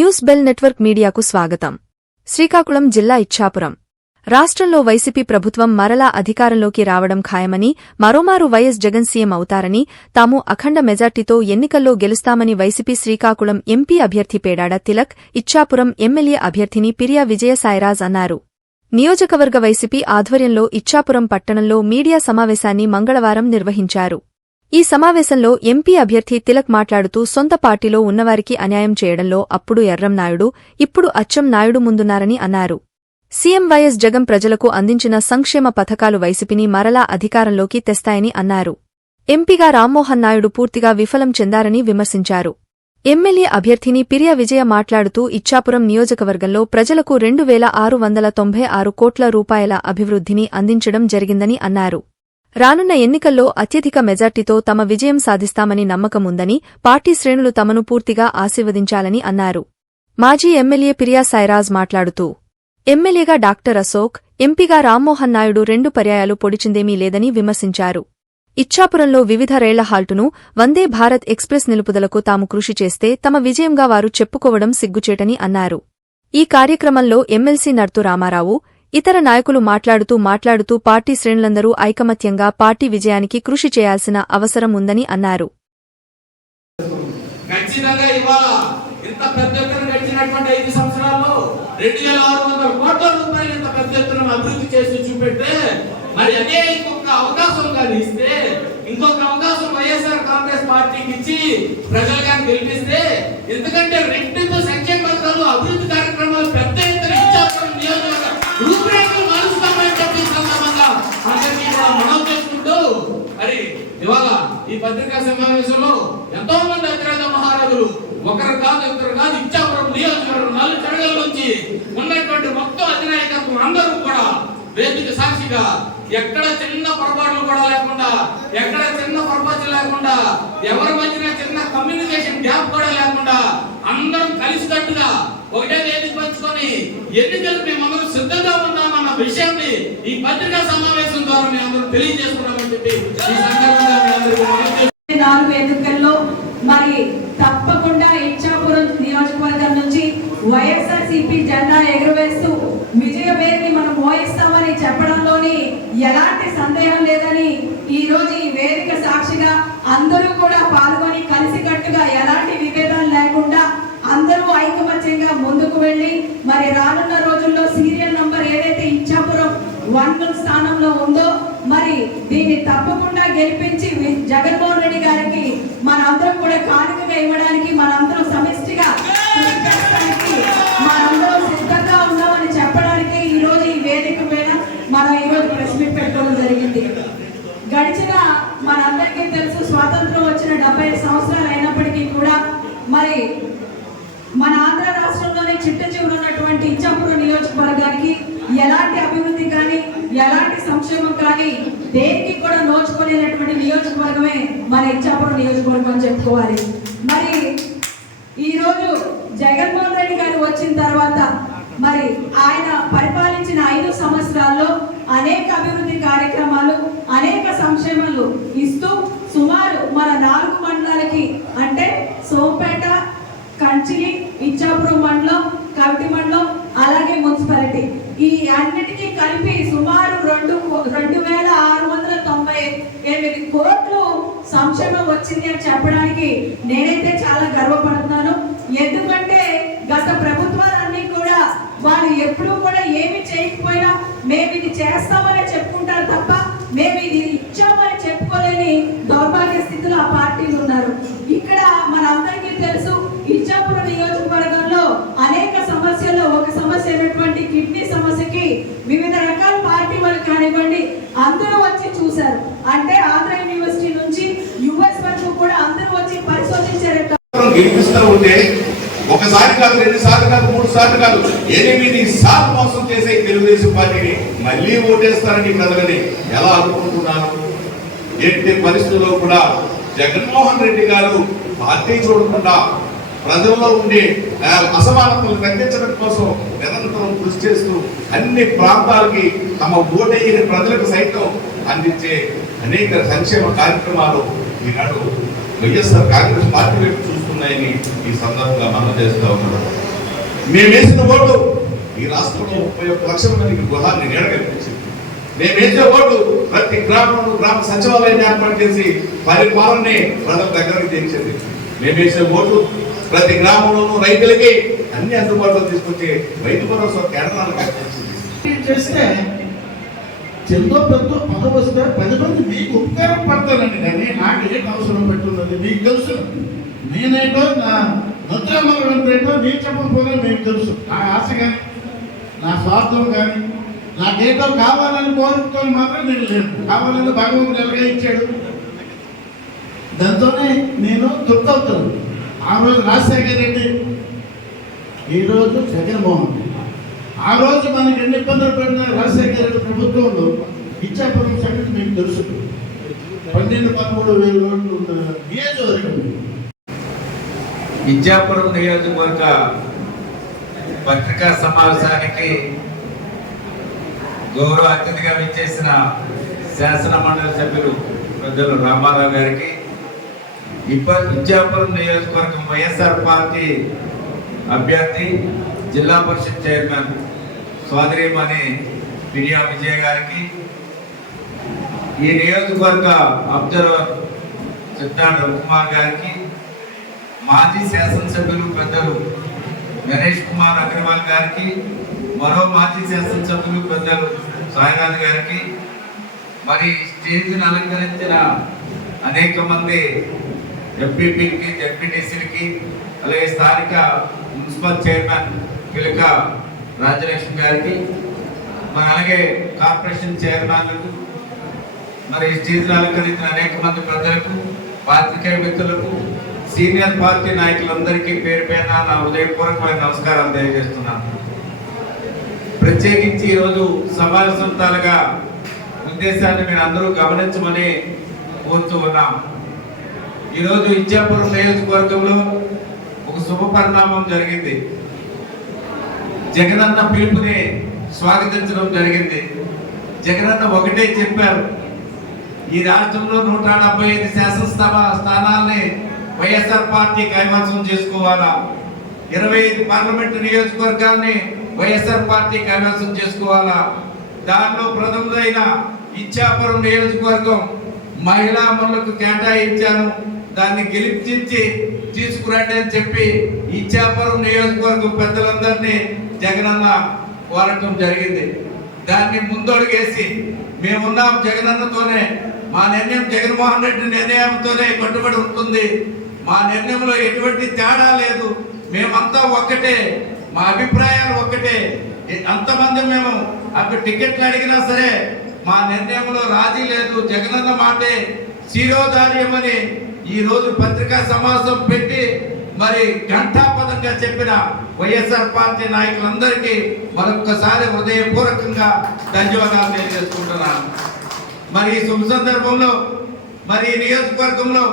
News bell network మీడియాకు స్వాగతం. శ్రీకాకుళం జిల్లా ఇచ్ఛాపురం రాష్ట్రంలో వైసీపీ ప్రభుత్వం మరలా అధికారంలోకి రావడం ఖాయమని మరోమారు వైఎస్ జగన్ సీఎం అవుతారని తాము అఖండ మెజార్టీతో ఎన్నికల్లో గెలుస్తామని వైసీపీ శ్రీకాకుళం ఎంపీ అభ్యర్థి పేడాడ తిలక్ ఇచ్ఛాపురం ఎమ్మెల్యే అభ్యర్థిని పిరియా విజయసాయిరాజ్ అన్నారు. నియోజకవర్గ వైసీపీ ఆధ్వర్యంలో ఇచ్చాపురం పట్టణంలో మీడియా సమావేశాన్ని మంగళవారం నిర్వహించారు. ఈ సమావేశంలో ఎంపీ అభ్యర్థి తిలక్ మాట్లాడుతూ సొంత పార్టీలో ఉన్నవారికి అన్యాయం చేయడంలో అప్పుడు ఎర్రం నాయుడు ఇప్పుడు అచ్చం నాయుడు ముందున్నారని అన్నారు. సీఎం వైఎస్ జగన్ ప్రజలకు అందించిన సంక్షేమ పథకాలు వైసీపీని మరలా అధికారంలోకి తెస్తాయని అన్నారు. ఎంపీగా రామ్మోహన్ నాయుడు పూర్తిగా విఫలం చెందారని విమర్శించారు. ఎమ్మెల్యే అభ్యర్థిని పిరియా విజయ మాట్లాడుతూ ఇచ్చాపురం నియోజకవర్గంలో ప్రజలకు రెండు వేల ఆరు వందల తొంభై ఆరు కోట్ల రూపాయల అభివృద్ధిని అందించడం జరిగిందని అన్నారు. రానున్న ఎన్నికల్లో అత్యధిక మెజార్టీతో తమ విజయం సాధిస్తామని నమ్మకముందని పార్టీ శ్రేణులు తమను పూర్తిగా ఆశీర్వదించాలని అన్నారు. మాజీ ఎమ్మెల్యే పిరియా సాయిరాజ్ మాట్లాడుతూ ఎమ్మెల్యేగా డాక్టర్ అశోక్ ఎంపీగా రామ్మోహన్ నాయుడు రెండు పర్యాయాలు పొడిచిందేమీ లేదని విమర్శించారు. ఇచ్చాపురంలో వివిధ రైళ్ళ హాల్టును వందే భారత్ ఎక్స్ప్రెస్ నిలుపుదలకు తాము కృషి చేస్తే తమ విజయంగా వారు చెప్పుకోవడం సిగ్గుచేటని అన్నారు. ఈ కార్యక్రమంలో ఎమ్మెల్సీ నర్తు రామారావు ఇతర నాయకులు మాట్లాడుతూ మాట్లాడుతూ పార్టీ శ్రేణులందరూ ఐకమత్యంగా పార్టీ విజయానికి కృషి చేయాల్సిన అవసరం ఉందని అన్నారు. ఖచ్చితంగా ఇవాళ ఇంత పెద్ద ఎత్తున గడిచినటువంటి ఐదు సంవత్సరాల్లో రెండు వేల ఆరు వందల కోట్ల రూపాయలు ఇంత పెద్ద ఎత్తున అభివృద్ధి చేసి చూపెడితే మరి అదే ఇంకొక అవకాశం కానీ ఇస్తే ఇంకొక అవకాశం వైఎస్ఆర్ కాంగ్రెస్ పార్టీకి ఇచ్చి ప్రజలు కానీ గెలిపిస్తే ఎందుకంటే రెండు పత్రికా సమావేశంలో ఎంతో మంది అతిరథ మహారాజులు ఒకరు కాదు ఇద్దరు కాదు ఇచ్చాపురం నియోజకవర్గం నాలుగు చెడగల నుంచి ఉన్నటువంటి మొత్తం అధినాయకత్వం అందరూ కూడా వేదిక సాక్షిగా ఎక్కడ చిన్న పొరపాట్లు కూడా లేకుండా ఎక్కడ చిన్న పొరపాట్లు లేకుండా ఎవరి మధ్యన చిన్న కమ్యూనికేషన్ గ్యాప్ కూడా లేకుండా అందరం కలిసికట్టుగా ఒకటే వేదిక పంచుకొని ఎన్నికలు మేమందరం సిద్ధంగా ఉన్నామన్న విషయాన్ని ఈ పత్రికా సమావేశం ద్వారా మేము అందరం తెలియజేసుకున్నామని చెప్పి ఈ సందర్భంగా నాలుగు ఎన్నికల్లో మరి తప్పకుండా ఇచ్చాపురం నియోజకవర్గం నుంచి వైఎస్ఆర్సిపి జెండా ఎగురవేస్తూ విజయవేదిని మనం మోయిస్తామని చెప్పడంలోని ఎలాంటి సందేహం లేదని ఈ రోజు ఈ వేదిక సాక్షిగా అందరూ కూడా పాల్గొని కలిసికట్టుగా ఎలాంటి విభేదాలు లేకుండా అందరూ ఐకమత్యంగా ముందుకు వెళ్ళి మరి రాను వన్ స్థానంలో ఉందో మరి దీన్ని తప్పకుండా గెలిపించి జగన్మోహన్ రెడ్డి గారికి మనందరం కూడా కానుకగా ఇవ్వడానికి మనందరం సమిష్టిగా మనందరం సిద్ధంగా ఉన్నామని చెప్పడానికి ఈ రోజు ఈ వేదిక మీద మనం ఈ రోజు ప్రెస్ మీట్ పెట్టుకోవడం జరిగింది. గడిచిన మనందరికీ తెలుసు స్వాతంత్రం వచ్చిన డెబ్బై సంవత్సరాలు అయినప్పటికీ కూడా మరి మన ఆంధ్ర రాష్ట్రంలోనే చిట్ట చివరి ఉన్నటువంటి ఇచ్చాపురం నియోజకవర్గానికి ఎలాంటి అభివృద్ధి కానీ ఎలాంటి సంక్షేమం కానీ దేనికి కూడా నోచుకోలేనటువంటి నియోజకవర్గమే మన ఇచ్చాపురం నియోజకవర్గం అని చెప్పుకోవాలి. మరి ఈరోజు జగన్మోహన్ రెడ్డి గారు వచ్చిన తర్వాత మరి ఆయన పరిపాలించిన ఐదు సంవత్సరాల్లో అనేక అభివృద్ధి కార్యక్రమాలు అనేక సంక్షేమాలు ఇస్తూ సుమారు మన నాలుగు మండలాలకి అంటే సోంపేట కంచిలి ఇచ్చాపురం మండలం కవిటి మండలం అలాగే మున్సిపాలిటీ ఈ అన్నిటికీ కలిపి సుమారు రెండు రెండు వేల ఆరు వందల తొంభై ఎనిమిది కోట్లు సంక్షేమం వచ్చింది అని చెప్పడానికి నేనైతే చాలా గర్వపడుతున్నాను. ఎందుకంటే గత ప్రభుత్వాలన్నీ కూడా వాళ్ళు ఎప్పుడూ కూడా ఏమి చేయకపోయినా మేము ఇది చేస్తామని చెప్పుకుంటారు తప్ప మేము ఇది ఇచ్చామని చెప్పుకోలేని దౌర్భాగ్య స్థితిలో ఆ పార్టీలు ఉన్నారు ఇక్కడ మనందరికీ తెలుసు ఇచ్చాపురం నియోజకవర్గంలో అనేక సమస్యల్లో ఒక సమస్య అయినటువంటి కిడ్నీ సమస్యకి వివిధ రకాల పార్టీ వాళ్ళు కానివ్వండి అందరూ వచ్చి చూశారు అంటే ఆంధ్ర యూనివర్సిటీ నుంచి యుఎస్ వరకు కూడా అందరూ వచ్చి పరిశోధించారు మాత్రం గెలిపిస్తూ ఉంటే ఒకసారి కాదు రెండు సార్లు కాదు మూడు సార్లు కాదు ఎనిమిది సార్లు మోసం చేసే తెలుగుదేశం పార్టీని మళ్ళీ ఓటేస్తారని ప్రజలని ఎలా అనుకుంటున్నాను ఎట్టి పరిస్థితుల్లో కూడా జగన్మోహన్ రెడ్డి గారు పార్టీ చూడకుండా ప్రజల్లో ఉండే అసమానతలు తగ్గించడం కోసం నిరంతరం కృషి చేస్తూ అన్ని ప్రాంతాలకి తమ ఓటేయని ప్రజలకు సైతం అందించే అనేక సంక్షేమ కార్యక్రమాలు ఈనాడు వైఎస్ఆర్ కాంగ్రెస్ పార్టీ వైపు చూస్తున్నాయని ఈ సందర్భంగా మనం చేస్తా ఉన్నాం మేము వేసిన ఓటు ఈ రాష్ట్రంలో ముప్పై ఒక్క లక్షల మందికి గృహాన్ని నీడ కల్పించింది. మేము వేసిన ఓటు ప్రతి గ్రామంలో గ్రామ సచివాలయాన్ని ఏర్పాటు చేసి పరిపాలనని ప్రజల దగ్గరకు తెచ్చింది. మేము వేసిన ఓటు ప్రతి గ్రామంలోనూ రైతులకి అన్ని అందుబాటులో తీసుకొచ్చి రైతు భరోసా కేంద్రాలు కల్పించింది. చేస్తే చెందో పెద్ద పదవి వస్తే పది మంది మీకు ఉపకారం పడతారండి. కానీ నాకు ఏంటి అవసరం పెట్టున్నది? మీకు తెలుసు. నేనేంటో నా ముద్రామరం ఏంటో నేను చెప్పకపోతే మీకు తెలుసు. నా ఆశ కానీ నా స్వార్థం కానీ నాకేంటో కావాలని కోరుకొని మాత్రం నేను లేను. కావాలని భగవంతుడు ఎలాగే ఇచ్చాడు. దాంతోనే నేను తృప్తవుతాను ఆ రోజు రాజశేఖర్ రెడ్డి ఈరోజు జగన్మోహన్ రెడ్డి. ఆ రోజు మనకి ఎన్ని ఇబ్బందులు పడిన రాజశేఖర రెడ్డి ప్రభుత్వంలో ఇచ్చాపురం సంగతి మీకు తెలుసు. పన్నెండు పదమూడు వేల రోడ్లు ఉన్న నియోజకవర్గం. విద్యాపురం నియోజకవర్గ పత్రికా సమావేశానికి గౌరవ అతిథిగా విచ్చేసిన శాసన మండలి సభ్యులు పెద్దలు రామారావు గారికి ఇప్ప విద్యాపురం నియోజకవర్గం వైఎస్ఆర్ పార్టీ అభ్యర్థి జిల్లా పరిషత్ చైర్మన్ సోదరిమణి పిడియా విజయ గారికి ఈ నియోజకవర్గ అబ్జర్వర్ సిద్ధాంత రవికుమార్ గారికి మాజీ శాసనసభ్యులు పెద్దలు గణేష్ కుమార్ అగర్వాల్ గారికి మరో మాజీ శాసనసభ్యులు పెద్దలు సాయినాథ్ గారికి మరి స్టేజ్ని అలంకరించిన అనేక మంది ఎంపీపీకి జడ్పీటీసీలకి అలాగే స్థానిక మున్సిపల్ చైర్మన్ పిలక రాజ్యలక్ష్మి గారికి మరి అలాగే కార్పొరేషన్ చైర్మన్లకు మరి స్టేజ్ని అలంకరించిన అనేక మంది ప్రజలకు పాత్రికేయ మిత్రులకు సీనియర్ పార్టీ నాయకులందరికీ పేరు పేరున నా హృదయపూర్వకమైన నమస్కారాలు తెలియజేస్తున్నాను. ప్రత్యేకించి ఈరోజు సమావేశంతాలుగా ఉద్దేశాన్ని మీరు అందరూ గమనించమని కోరుతూ ఉన్నాం. ఈరోజు ఇచ్చాపురం నియోజకవర్గంలో ఒక శుభ పరిణామం జరిగింది. జగనన్న పిలుపుని స్వాగతించడం జరిగింది. జగనన్న ఒకటే చెప్పారు ఈ రాష్ట్రంలో నూట డెబ్బై ఐదు శాసనసభ స్థానాల్ని వైఎస్ఆర్ పార్టీ కైవసం చేసుకోవాలా? ఇరవై ఐదు పార్లమెంటు నియోజకవర్గాల్ని వైఎస్ఆర్ పార్టీ కైవసం చేసుకోవాలా? దానిలో ప్రథమదైన ఇచ్చాపురం నియోజకవర్గం మహిళా అమరులకు కేటాయించాను. దాన్ని గెలిపించి తీసుకురండి అని చెప్పి ఇచ్చాపురం నియోజకవర్గం పెద్దలందరినీ జగనన్న కోరటం జరిగింది. దాన్ని ముందడుగేసి మేమున్నాం జగనన్నతోనే మా నిర్ణయం జగన్మోహన్ రెడ్డి నిర్ణయంతోనే కట్టుబడి ఉంటుంది. మా నిర్ణయంలో ఎటువంటి తేడా లేదు. మేమంతా ఒక్కటే మా అభిప్రాయాలు ఒక్కటే. అంతమంది మేము అప్పుడు టికెట్లు అడిగినా సరే మా నిర్ణయంలో రాజీ లేదు. జగనన్న మాటే శిరోధార్యమని ఈరోజు పత్రికా సమావేశం పెట్టి మరి ఘంటాపదంగా చెప్పిన వైఎస్ఆర్ పార్టీ నాయకులందరికీ మరొక్కసారి హృదయపూర్వకంగా ధన్యవాదాలు తెలియజేసుకుంటున్నాను. మరి ఈ శుభ సందర్భంలో మరి ఈ నియోజకవర్గంలో